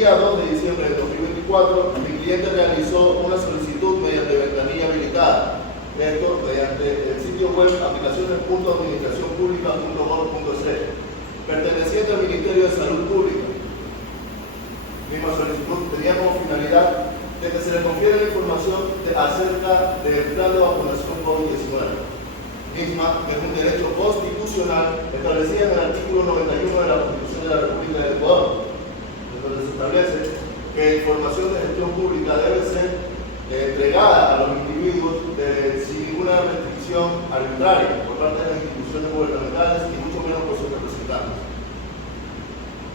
día 2 de diciembre de 2024, mi cliente realizó una solicitud mediante ventanilla habilitada. Esto mediante el sitio web aplicaciones.administracionpublica.gov.es, perteneciente al Ministerio de Salud Pública. Misma solicitud tenía como finalidad de que se le confiera la información acerca del plan de vacunación COVID-19, misma que es un derecho constitucional establecido en el artículo 91 de la Constitución de la República del Ecuador, donde se establece que la información de gestión pública debe ser entregada a los individuos sin ninguna restricción arbitraria por parte de las instituciones gubernamentales y mucho menos por sus representantes.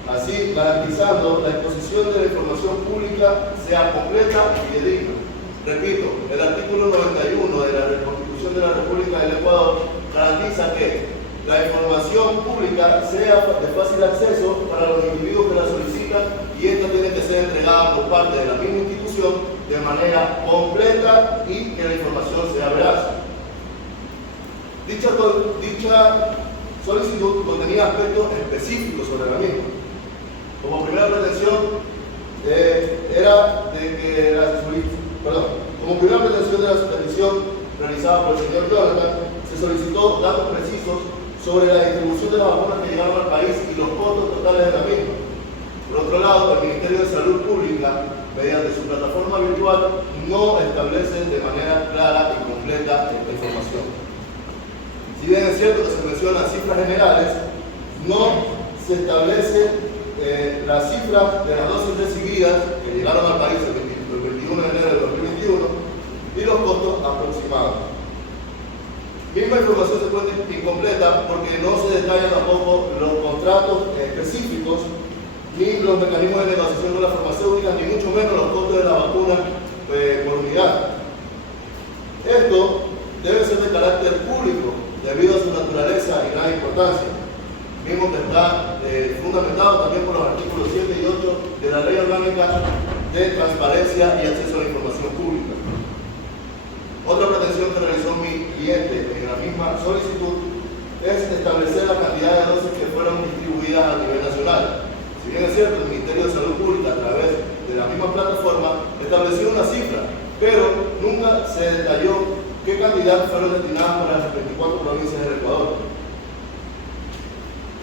Así, garantizando la exposición de la información pública sea completa y fidedigna. Repito, el artículo 91 de la Constitución de la República del Ecuador garantiza que la información pública sea de fácil acceso para los individuos que la solicitan y esta tiene que ser entregada por parte de la misma institución de manera completa y que la información sea veraz. Dicha solicitud contenía aspectos específicos sobre la misma. Como primera pretensión como primera pretensión de la petición realizada por el señor Jonathan, se solicitó datos precisos sobre la distribución de las vacunas que llegaron al país y los costos totales de la misma. Por otro lado, el Ministerio de Salud Pública, mediante su plataforma virtual, no establece de manera clara y completa esta información. Si bien es cierto que se mencionan cifras generales, no se establece las cifras de las dosis recibidas que llegaron al país el 21 de enero de 2021 y los costos aproximados. Misma información se encuentra incompleta porque no se detallan tampoco los contratos específicos ni los mecanismos de negociación con las farmacéuticas, ni mucho menos los costos de la vacuna por unidad. Esto debe ser de carácter público debido a su naturaleza y gran importancia, mismo que está fundamentado también por los artículos 7 y 8 de la Ley Orgánica de Transparencia y Acceso a la Información Pública. Otra pretensión que realizó mi cliente en la misma solicitud es establecer la cantidad de dosis que fueron distribuidas a nivel nacional. Si bien es cierto, el Ministerio de Salud Pública, a través de la misma plataforma, estableció una cifra, pero nunca se detalló qué cantidad fueron destinadas para las 24 provincias del Ecuador.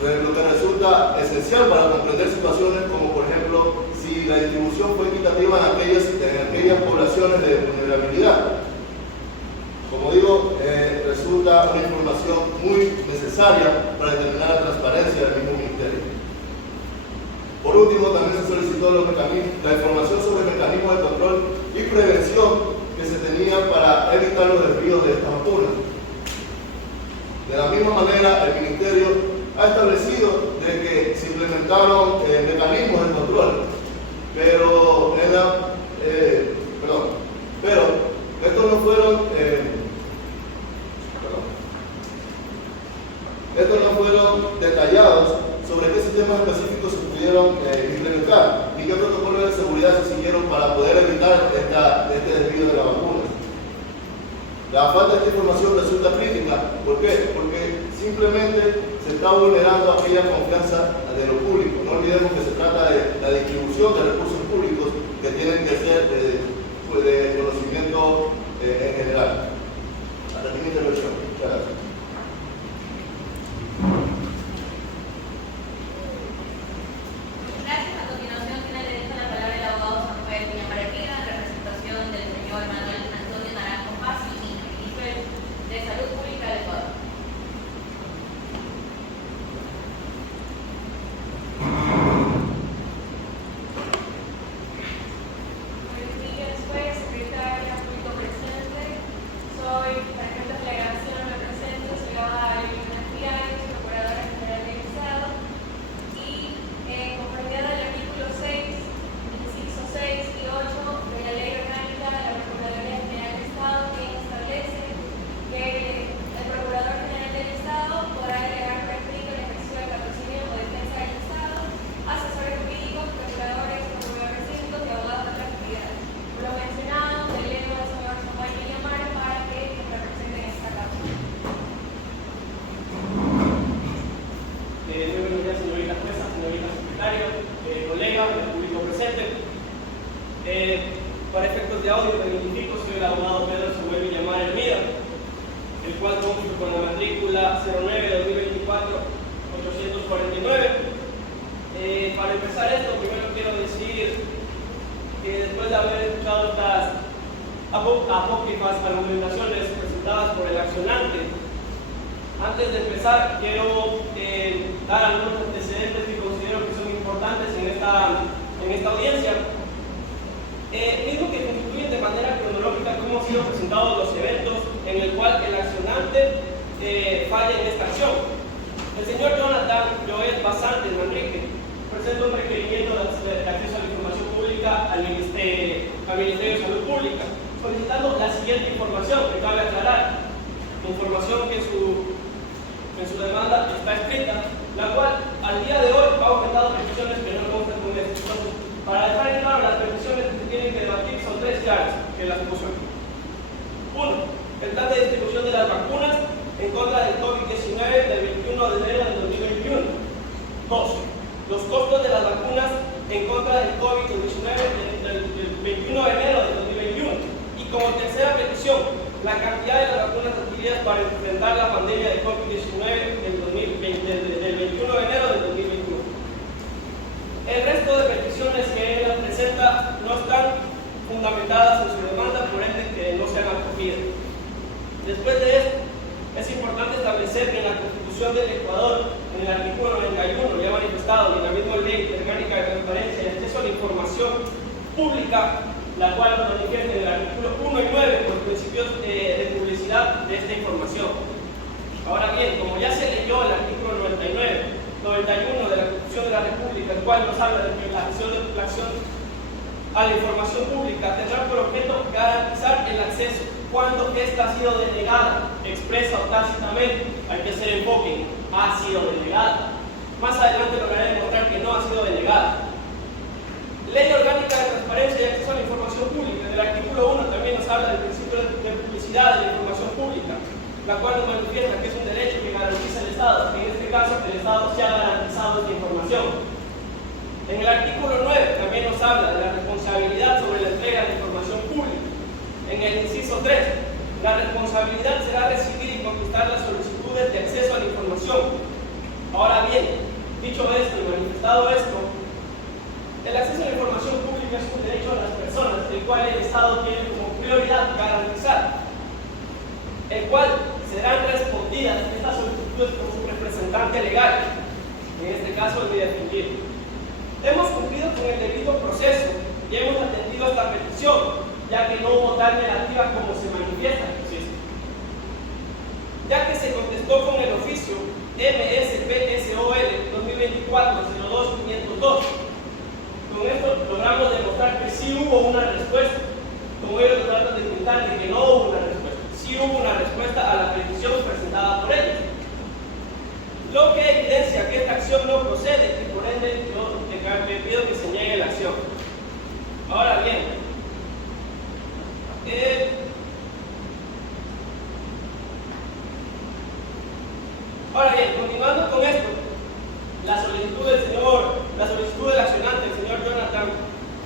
Lo que resulta esencial para comprender situaciones como, por ejemplo, si la distribución fue equitativa en aquellas poblaciones de vulnerabilidad. Como digo, resulta una información muy necesaria para determinar la transparencia del mismo ministerio. Por último, también se solicitó la información sobre el mecanismo de control y prevención que se tenía para evitar los desvíos de estas vacunas. De la misma manera, el ministerio ha establecido de que se implementaron mecanismos de control, pero estos no fueron detallados sobre qué sistemas específicos se pudieron implementar y qué protocolos de seguridad se siguieron para poder evitar este desvío de la vacuna. La falta de esta información resulta crítica. ¿Por qué? Porque simplemente se está vulnerando aquella confianza de lo público. No olvidemos que se trata de la distribución de recursos públicos que tienen que ser de conocimiento en general. Hasta aquí mi intervención. Muchas gracias. Colegas, del público presente, Para efectos de audio me identifico, soy el abogado Pedro Samuel Villamar Hermida, el cual cumplo con la matrícula 09-2024-849. Para empezar esto, primero quiero decir que después de haber escuchado estas apócrifas argumentaciones presentadas por el accionante, antes de empezar quiero dar algunos antecedentes que considero que son importantes en esta audiencia, mismo que constituyen de manera cronológica cómo han sido presentados los eventos en el cual el accionante falla en esta acción. El señor Jonathan Joel Basantes Manrique presenta un requerimiento de acceso a la información pública al Ministerio de Salud Pública, solicitando la siguiente información que cabe aclarar, información que en su demanda está escrita, la cual al día de hoy ha aumentado peticiones que no constan con esto. Entonces, para dejar en claro las peticiones que se tienen que debatir son tres claves que las puso aquí. 1. El plan de distribución de las vacunas en contra del COVID-19 del 21 de enero del 2021. 2. Los costos de las vacunas en contra del COVID-19 del 21 de enero del 2021. Y como tercera petición, la cantidad de las vacunas adquiridas para enfrentar la pandemia de COVID-19 del 21 de enero del 2021. El resto de peticiones que él presenta no están fundamentadas en su demanda, por ende que no sean acogidas. Después de esto, es importante establecer que en la Constitución del Ecuador, en el artículo 91, ya manifestado, y en la misma Ley Orgánica de Transparencia y Acceso a la Información Pública, la cual nos manifiesta en el artículo 1 y 9 los principios de publicidad de esta información. Ahora bien, como ya se leyó el artículo 91 de la Constitución de la República, el cual nos habla de que la acción a la información pública tendrá por objeto garantizar el acceso cuando ésta ha sido denegada, expresa o tácitamente. Hay que hacer enfoque, ha sido denegada. Más adelante lograré demostrar que no ha sido denegada. Ley Orgánica de Transparencia y Acceso a la Información Pública. En el artículo 1 también nos habla del principio de publicidad de la información pública, la cual nos manifiesta que es un derecho que garantiza el Estado, en este caso que el Estado se ha garantizado esta información. En el artículo 9 también nos habla de la responsabilidad sobre la entrega de información pública. En el inciso 3, la responsabilidad será recibir y contestar las solicitudes de acceso a la información. Ahora bien, dicho esto y manifestado esto, el acceso a la información pública es un derecho a las personas, el cual el Estado tiene como prioridad garantizar, el cual serán respondidas estas solicitudes por su representante legal, en este caso el medio defendido. Hemos cumplido con el debido proceso y hemos atendido a esta petición, ya que no hubo tal negativa como se manifiesta en el proceso. Ya que se contestó con el oficio MSPSOL 2024-02-502. Con esto logramos demostrar que sí hubo una respuesta, como ellos tratan de ocultar de que no hubo una respuesta. Sí hubo una respuesta a la petición presentada por ellos, lo que evidencia que esta acción no procede y por ende yo le pido que se niegue la acción. Ahora bien, continuando con esto, la solicitud del accionante, el señor Jonathan,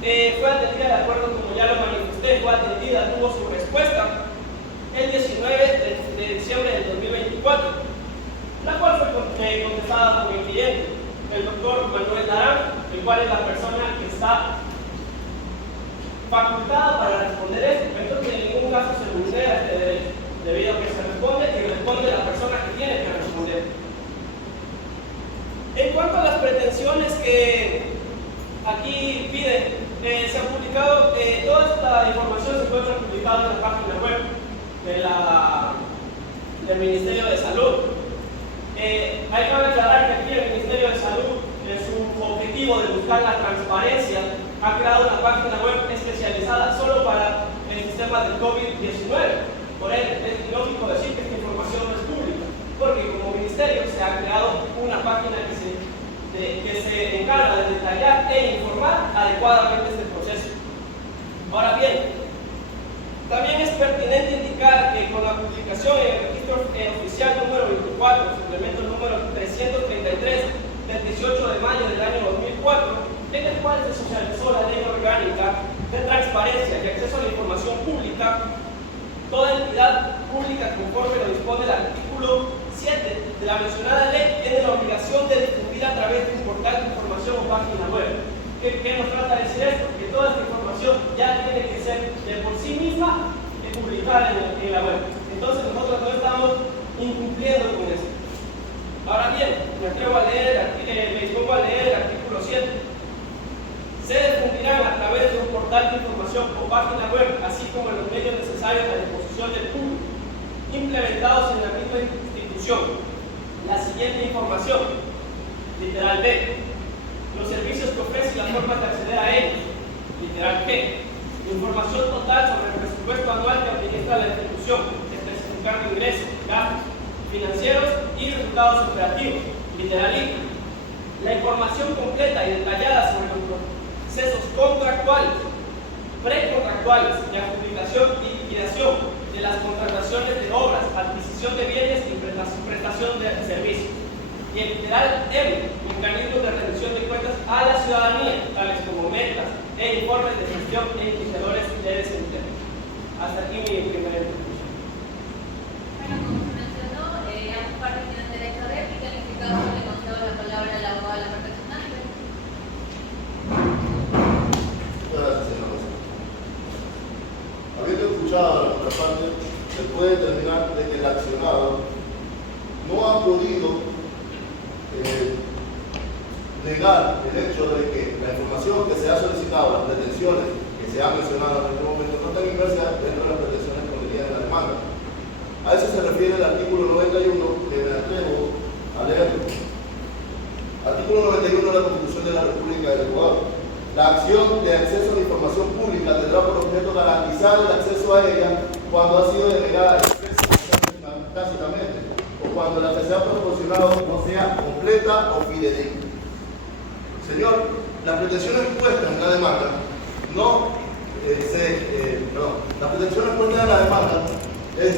fue atendida de acuerdo, como ya lo manifesté, fue atendida, tuvo su respuesta el 19 de diciembre del 2024, la cual fue contestada por mi cliente, el doctor Manuel Darán, el cual es la persona que está facultada para responder esto. Entonces, en ningún caso se vulnera este derecho, debido a que se responde y responde la persona que tiene que responder. En cuanto a las pretensiones que aquí piden, se han publicado, toda esta información se encuentra publicada en la página web del Ministerio de Salud. Hay que aclarar que aquí el Ministerio de Salud, en su objetivo de buscar la transparencia, ha creado una página web especializada solo para el sistema del COVID-19. Por ende, es ilógico decir que esta información no es pública, porque como ministerio se ha creado una página que se encarga de detallar e informar adecuadamente este proceso. Ahora bien, también es pertinente indicar que con la publicación en el registro oficial número 24, suplemento número 333 del 18 de mayo del año 2004, en el cual se socializó la ley orgánica de transparencia y acceso a la información pública, toda entidad pública conforme lo dispone el artículo 7 de la mencionada ley tiene la obligación de difundir a través de un portal de información o página web. ¿Qué nos trata de decir esto? Que toda esta información ya tiene que ser de por sí misma publicada en la web. Entonces nosotros no estamos incumpliendo con eso. Ahora bien, me dispongo a leer el artículo 7. Se difundirán a través de un portal de información o página web, así como en los medios necesarios a disposición del público, implementados en la misma institución, la siguiente información, literal B, los servicios que ofrece y las formas de acceder a ellos, literal G, información total sobre el presupuesto anual que administra la institución, especificando ingresos, gastos financieros y resultados operativos, literal I, la información completa y detallada sobre los procesos contractuales, precontractuales de adjudicación y liquidación de las contrataciones de obras, adquisición de bienes y prestación de servicios. Y el literal M, mecanismos de rendición de cuentas a la ciudadanía, tales como metas e informes de gestión e indicadores de desempeño. Hasta aquí mi primera introducción. Bueno, como se mencionó, ambas partes tienen derecho a réplica. En este caso le concedo la palabra al abogado de la parte accionante. Gracias, señora jueza. Habiendo escuchado la contraparte, se puede determinar de que el accionado no ha podido negar el hecho de que la información que se ha solicitado, las pretensiones que se han mencionado en este momento, no están inversas dentro de las pretensiones contenidas en la demanda. A eso se refiere el artículo 91 que me atrevo a leer. Artículo 91 de la Constitución de la República del Ecuador. La acción de acceso a la información pública tendrá por objeto garantizar el acceso a ella cuando ha sido denegada tácitamente o cuando la que se ha proporcionado no sea completa o fidedigna. Señor, las pretensiones puestas en la demanda las pretensiones puestas en la demanda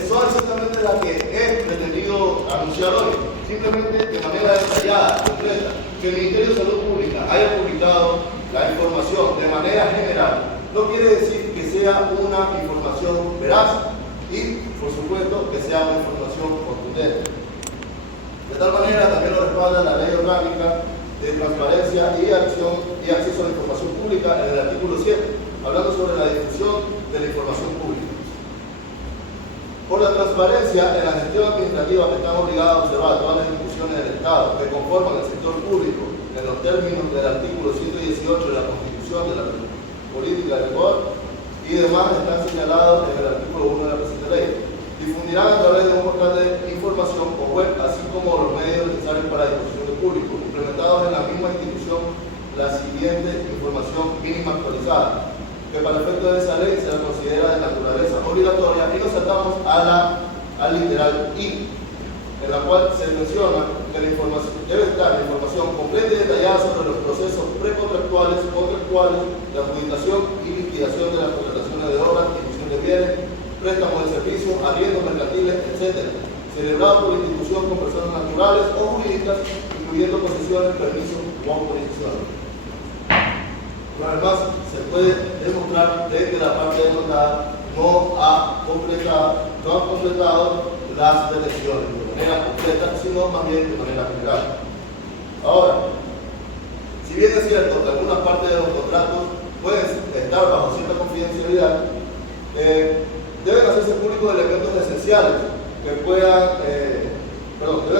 son exactamente las que he pretendido anunciar hoy. Simplemente de manera detallada, completa, que el Ministerio de Salud Pública haya publicado la información de manera general no quiere decir que sea una información veraz y, por supuesto, que sea una información contundente. De tal manera, también lo respalda la Ley Orgánica de Transparencia y Acceso a la Información Pública en el artículo 7, hablando sobre la difusión de la información pública. Por la transparencia en la gestión administrativa que están obligadas a observar todas las instituciones del Estado que conforman el sector público en los términos del artículo 118 de la Constitución de la Política del Ecuador y demás están señalados en el artículo 1 de la presente ley. Difundirán a través de un portal de información o web, así como los medios necesarios para la disposición del público, implementados en la misma institución, la siguiente información mínima actualizada, que para efecto de esa ley se la considera de naturaleza obligatoria, y nos saltamos al literal I, en la cual se menciona que la información debe estar la información completa y detallada sobre los procesos precontractuales, contractuales, de adjudicación y liquidación de las contrataciones de obras, ejecución de bienes, préstamos de servicios, arriendos mercantiles, etc., celebrados por la institución con personas naturales o jurídicas, incluyendo posesiones, permisos o autorizaciones. Una vez más, se puede demostrar de que la parte demandada no ha completado las pretensiones de manera completa, sino más bien de manera general. Ahora, si bien es cierto que algunas partes de los contratos pueden estar bajo cierta confidencialidad, deben hacerse públicos elementos esenciales que deben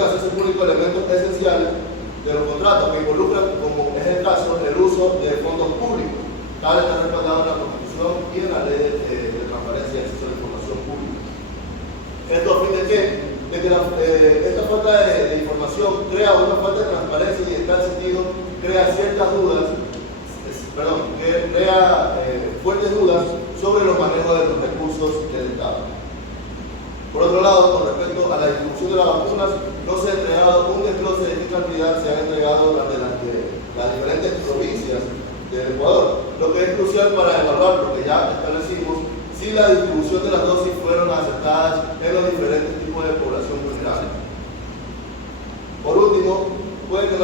hacerse públicos elementos esenciales de los contratos que involucran, como es el caso, el uso de fondos públicos, tal está respaldado en la Constitución y en la Ley de Transparencia y Acceso a la Información Pública. Esto a fin de que esta falta de información crea una falta de transparencia y en tal sentido crea ciertas dudas, fuertes dudas sobre los manejos de los recursos del Estado. Por otro lado, con respecto a la distribución de las vacunas, no se ha entregado un desglose de qué cantidad se ha entregado durante las diferentes provincias del Ecuador, lo que es crucial para evaluar lo que ya establecimos, si la distribución de las dosis fueron aceptadas en los diferentes tipos de población vulnerable. Por último, puede que el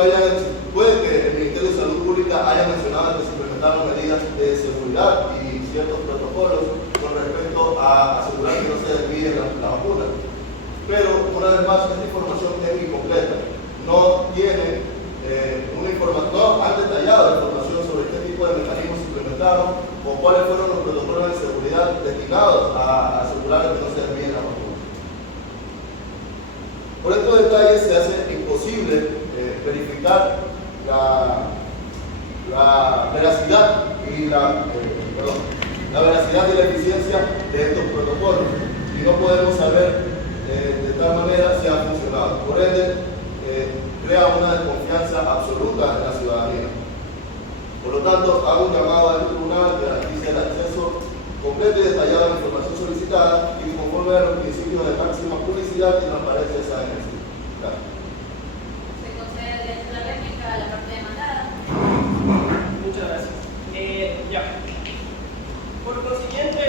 Ministerio de Salud Pública haya mencionado que se implementaron medidas de seguridad y ciertos protocolos con respecto a asegurar que no se desvíen la vacuna. Pero, una vez más, esta información es incompleta. No tienen una información, no han detallado la información sobre qué tipo de mecanismos se implementaron o cuáles fueron los protocolos de seguridad destinados a asegurar que no se desvíen la vacuna. Por estos detalles se hace imposible verificar la veracidad y la veracidad y la eficiencia de estos protocolos, y no podemos saber de tal manera si ha funcionado. Por ende, crea una desconfianza absoluta en la ciudadanía. Por lo tanto, hago un llamado a este tribunal que garantice el acceso completo y detallado a la información solicitada y conforme a los principios de máxima publicidad y transparencia de esa agencia. Gracias. Se concede derecho a la réplica a la parte demandada. Muchas gracias. Ya. Por consiguiente,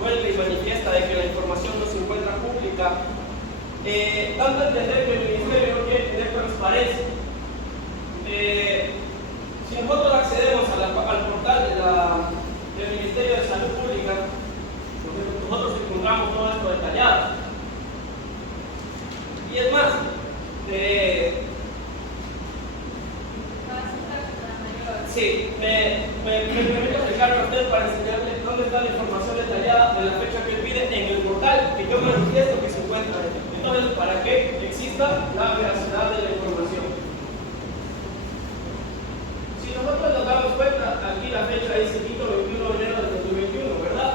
vuelve y manifiesta de que la información no se encuentra pública, dando a entender que el Ministerio no quiere tener transparencia. Si nosotros accedemos al portal del Ministerio de Salud Pública, nosotros encontramos todo esto detallado. Y es más, sí, me permito acercarme a usted para enseñarle dónde está la información detallada de la fecha que él pide en el portal que yo manifiesto que se encuentra ahí. Entonces, para que exista la veracidad de la información. Si nosotros nos damos cuenta, aquí la fecha dice 21 de enero de 2021, ¿verdad?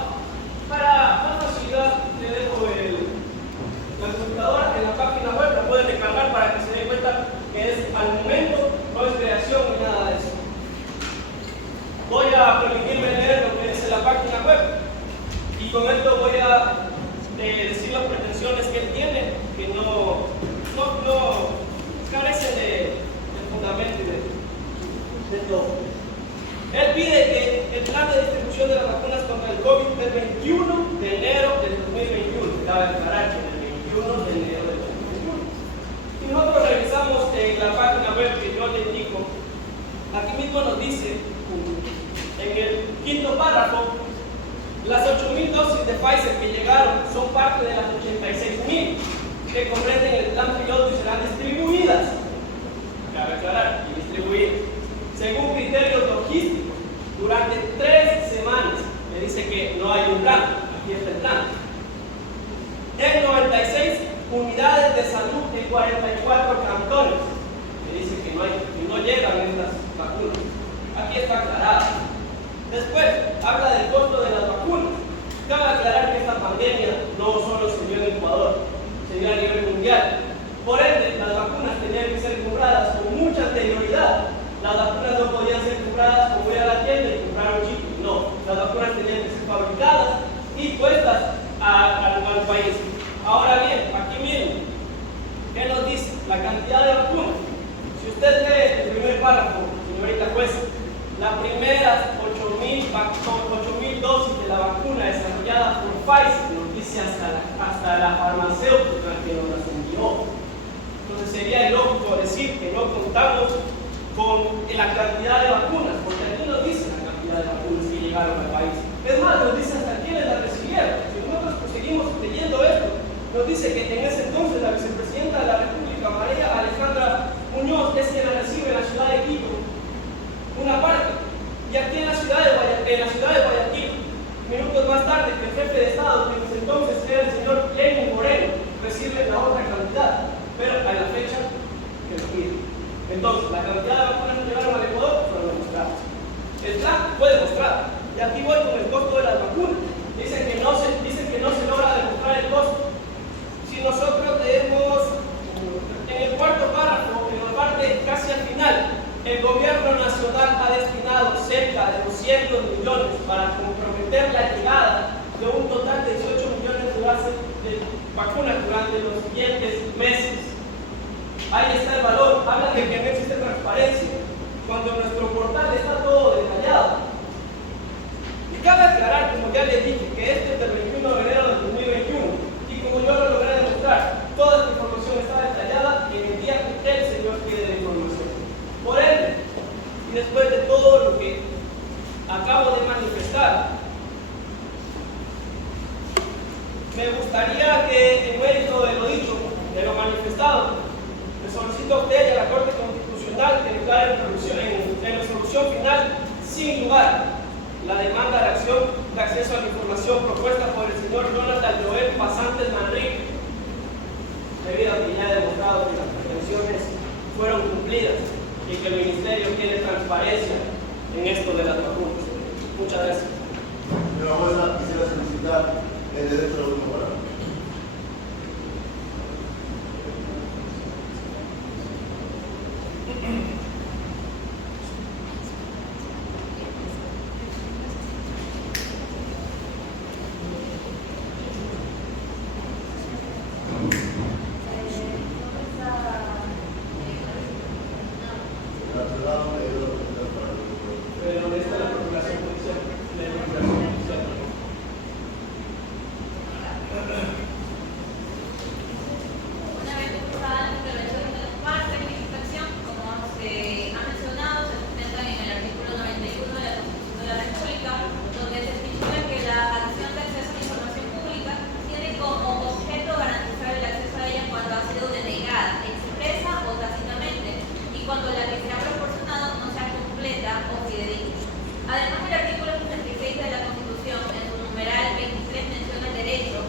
Para más facilidad, le dejo la computadora en la página web, la pueden descargar para que se den cuenta que es al momento, no es creación ni nada de eso. Voy a permitirme leer lo que dice la página web y con esto voy a decir las pretensiones que él tiene, que no carecen de fundamento y de todo. Él pide que el plan de distribución de las vacunas contra el COVID del 21 de enero del 2021, cabe aclarar que el 21 de enero del 2021. Si nosotros revisamos en la página web que yo le indico, aquí mismo nos dice, en el quinto párrafo, las 8.000 dosis de Pfizer que llegaron son parte de las 86.000 que comprenden el plan piloto y serán distribuidas, cabe aclarar, y distribuidas, según criterios logísticos, durante 3 semanas. Me dice que no hay un plan, aquí está el plan. En 96 unidades de salud en 44 cantones. Me dice que no llegan estas vacunas. Aquí está aclarado. Después, habla del costo de las vacunas. Cabe aclarar que esta pandemia no solo se dio en Ecuador, se dio a nivel mundial. Por ende, las vacunas tenían que ser compradas con mucha anterioridad. Las vacunas no podían ser compradas como ir a la tienda y comprar un chip. No, las vacunas tenían que ser fabricadas y puestas al país. Ahora bien, aquí mismo, ¿qué nos dice? La cantidad de vacunas. Si usted lee el primer párrafo, señorita jueza, las primeras 8.000 dosis de la vacuna desarrollada por Pfizer, nos dice hasta la farmacéutica que nos las envió. Entonces sería ilógico decir que no contamos con la cantidad de vacunas, porque aquí nos dice la cantidad de vacunas que llegaron al país. Es más, nos dice hasta quiénes las recibieron. Si nosotros seguimos leyendo esto, nos dice que en ese entonces la vicepresidenta de la República, María Alejandra Muñoz, es quien la recibe en la ciudad de Quito, una parte, y aquí en la ciudad de Guayaquil, minutos más tarde, que el jefe de Estado, que en ese entonces era el señor Lenin Moreno, recibe la otra cantidad, pero a la fecha que lo pide. Entonces, la cantidad de vacunas que llegaron al Ecuador fueron demostradas. El plan fue demostrado. Y aquí voy con el costo de las vacunas. Dicen que no se logra demostrar el costo. Si nosotros leemos en el cuarto párrafo, en la parte casi al final, el gobierno nacional ha destinado cerca de 200 millones para comprometer la llegada de un total de 18 millones de dosis de vacunas durante los siguientes meses. Ahí está el valor. Habla de que no existe transparencia, cuando en nuestro portal está todo detallado. Y cabe aclarar, como ya les dije, que este es del 21 de enero del 2021, y como yo lo logré demostrar, toda esta información está detallada en el día que el señor quiere la información. Por ende, y después de todo lo que acabo de manifestar. Me gustaría que, en mérito de lo dicho, de lo manifestado, le solicito a usted y a la Corte Constitucional que declare en resolución final, sin lugar, la demanda de acción de acceso a la información propuesta por el señor Jonathan Joel Pasantes Manrique, debido a que ya he demostrado que las pretensiones fueron cumplidas y que el Ministerio tiene transparencia en esto de las vacunas. Muchas gracias. Señora jueza, quisiera solicitar el derecho a la última palabra. Pero esta es la procuración judicial. La procuración judicial. Una vez cursada la intervención de las partes en esta acción, como se ha mencionado, se sustenta en el artículo 91 de la Constitución de la República, donde se estipula que la acción de acceso a la información pública tiene como objeto garantizar el acceso a ella cuando ha sido denegada, expresa o tácitamente, y cuando la que se ha proporcionado no sea completa o fidedigna. Además, el artículo 76 de la Constitución, en su numeral 23, menciona el derecho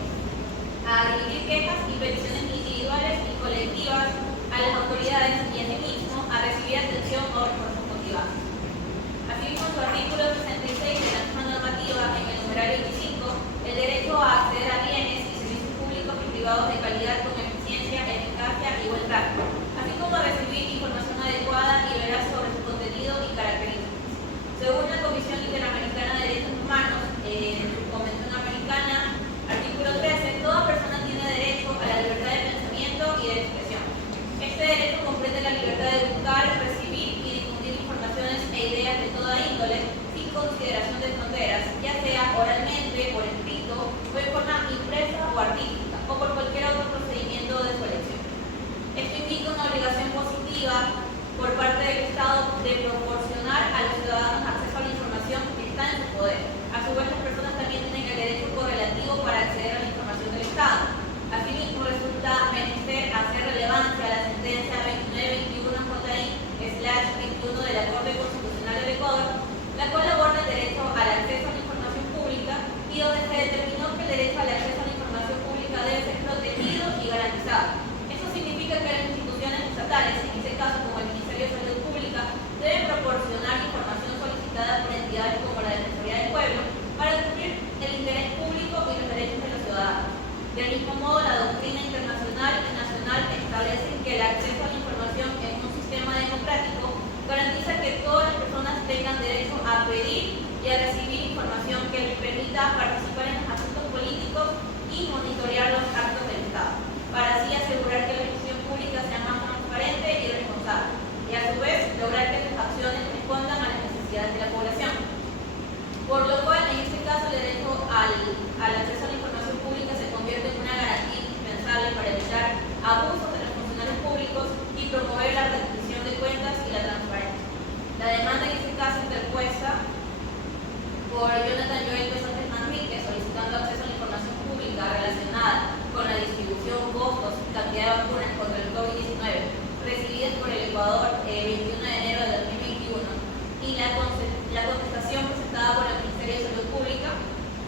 a dirigir quejas y peticiones individuales y colectivas a las autoridades y asimismo a recibir atención o respuestas motivadas. Asimismo, en su artículo 66 de la misma normativa, en el numeral 25, el derecho a acceder a bienes y servicios públicos y privados de calidad con eficiencia, eficacia y buen trato, así como a recibir información adecuada y veraz sobre su contenido y características. Según la Comisión Interamericana de Derechos Humanos, en su Convención Americana, artículo 13, toda persona tiene derecho a la libertad de pensamiento y de expresión. Este derecho comprende la libertad de buscar, recibir y difundir informaciones e ideas de toda índole, sin consideración de fronteras, ya sea oralmente, por escrito, o en forma impresa o artística, o por cualquier otro procedimiento de su elección. Esto indica una obligación positiva por parte del Estado de proporcionar a los ciudadanos acceso a la información que está en su poder. A su vez, las personas también tienen el derecho correlativo para acceder a la información del Estado. Asimismo, resulta menester hacer relevancia a la sentencia 2921-JI/21 de la Corte Constitucional del Ecuador, la cual aborda el derecho al acceso a la información pública y donde se determinó que el derecho al acceso a la información pública debe ser protegido y garantizado. Esto significa que las instituciones estatales, en este caso como el Ministerio de Salud Pública, deben proporcionar información solicitada por entidades como la Defensoría del Pueblo para cumplir el interés público y los derechos de los ciudadanos. Del mismo modo, la doctrina internacional y nacional establecen que el acceso a la información en un sistema democrático garantiza que todas las personas tengan derecho a pedir y a recibir información que les permita participar en los asuntos políticos y monitorear los actos del Estado, para así asegurar que la gestión pública sea más transparente y responsable, y a su vez lograr que sus acciones respondan a las necesidades de la población. Por lo cual, en este caso, el derecho al acceso a la información pública se convierte en una garantía indispensable para evitar abusos de los funcionarios públicos y promover la rendición de cuentas y la transparencia. La demanda en este caso interpuesta por Jonathan Joel Pasantes Manrique, solicitando acceso a la información pública relacionada con la distribución, costos y cantidad de vacunas contra el COVID-19 recibidas por el Ecuador el 21 de enero de 2021 y la contestación presentada por el Ministerio de Salud Pública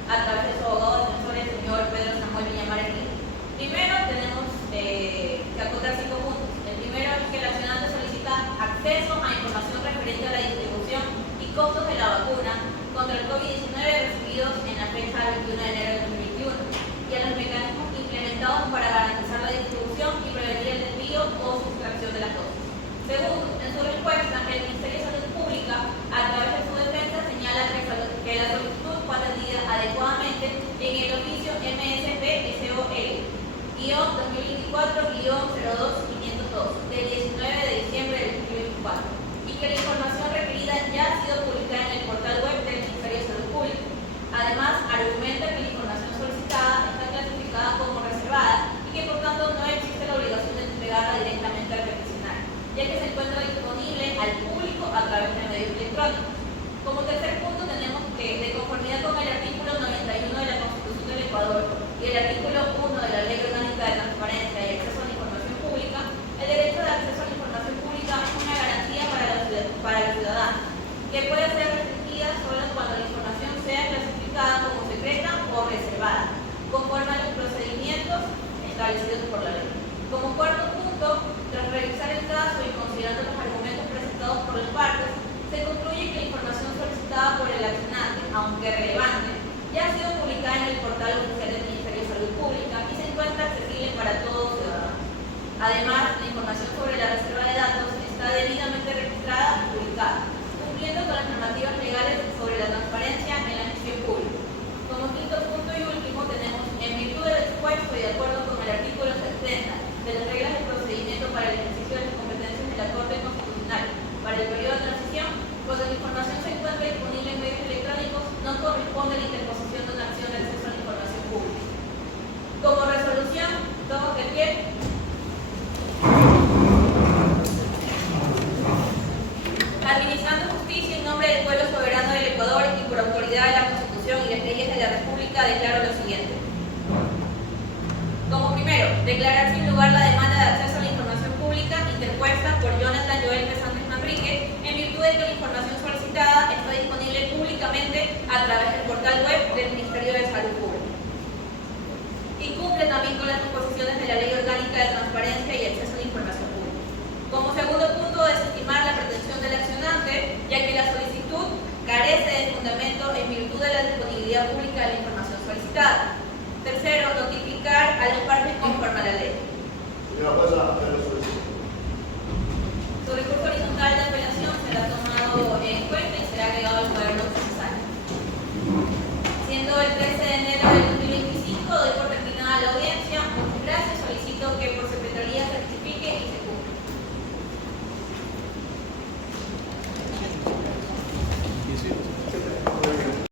a través de su abogado defensor, el señor Pedro Samuel Villamar Hernández. Primero tenemos que acotar 5 puntos. El primero es que el accionante solicita acceso a información referente a la distribución y costos de la vacuna contra el COVID-19 recibidos en la fecha del 21 de enero de 2021 y a los mecanismos implementados para garantizar la distribución y prevenir el desvío o sustracción de las dosis. Segundo, en su respuesta, el Ministerio de Salud Pública, a través de su defensa, señala que la solicitud fue atendida adecuadamente en el oficio MSP-SOL-2024-02502 del 19 de diciembre del 2024 y que la información requerida ya ha sido publicada en el portal web del Ministerio de Salud Pública. Además, argumenta que la información solicitada está clasificada como reservada y que por tanto no existe la obligación de entregarla directamente al peticionario, ya que se encuentra disponible al público a través de medios electrónicos. Como tercer punto tenemos que puede ser restringida solo cuando la información sea clasificada como secreta o reservada, conforme a los procedimientos establecidos por la ley. Como cuarto punto, tras revisar el caso y considerando los argumentos presentados por las partes, se concluye que la información solicitada por el accionante, aunque relevante, ya ha sido publicada en el portal oficial del Ministerio de Salud Pública y se encuentra accesible para todos los ciudadanos. Además, la información sobre la reserva de datos está debidamente registrada y publicada, cumpliendo con las normativas legales sobre la transparencia en la gestión pública. Como quinto punto y último, tenemos, en virtud del expuesto y de acuerdo con el artículo 70 de las reglas de procedimiento para el ejercicio de las competencias de la Corte Constitucional para el periodo de transición, cuando la información se encuentra disponible en medios electrónicos, no corresponde la interposición de una acción de acceso a la información pública. Como resolución, tomo que pie. Administrando justicia en nombre del pueblo soberano del Ecuador y por autoridad de la Constitución y las leyes de la República, declaro lo siguiente. Como primero, declarar sin lugar la demanda de acceso a la información pública interpuesta por Jonathan Joel Pesante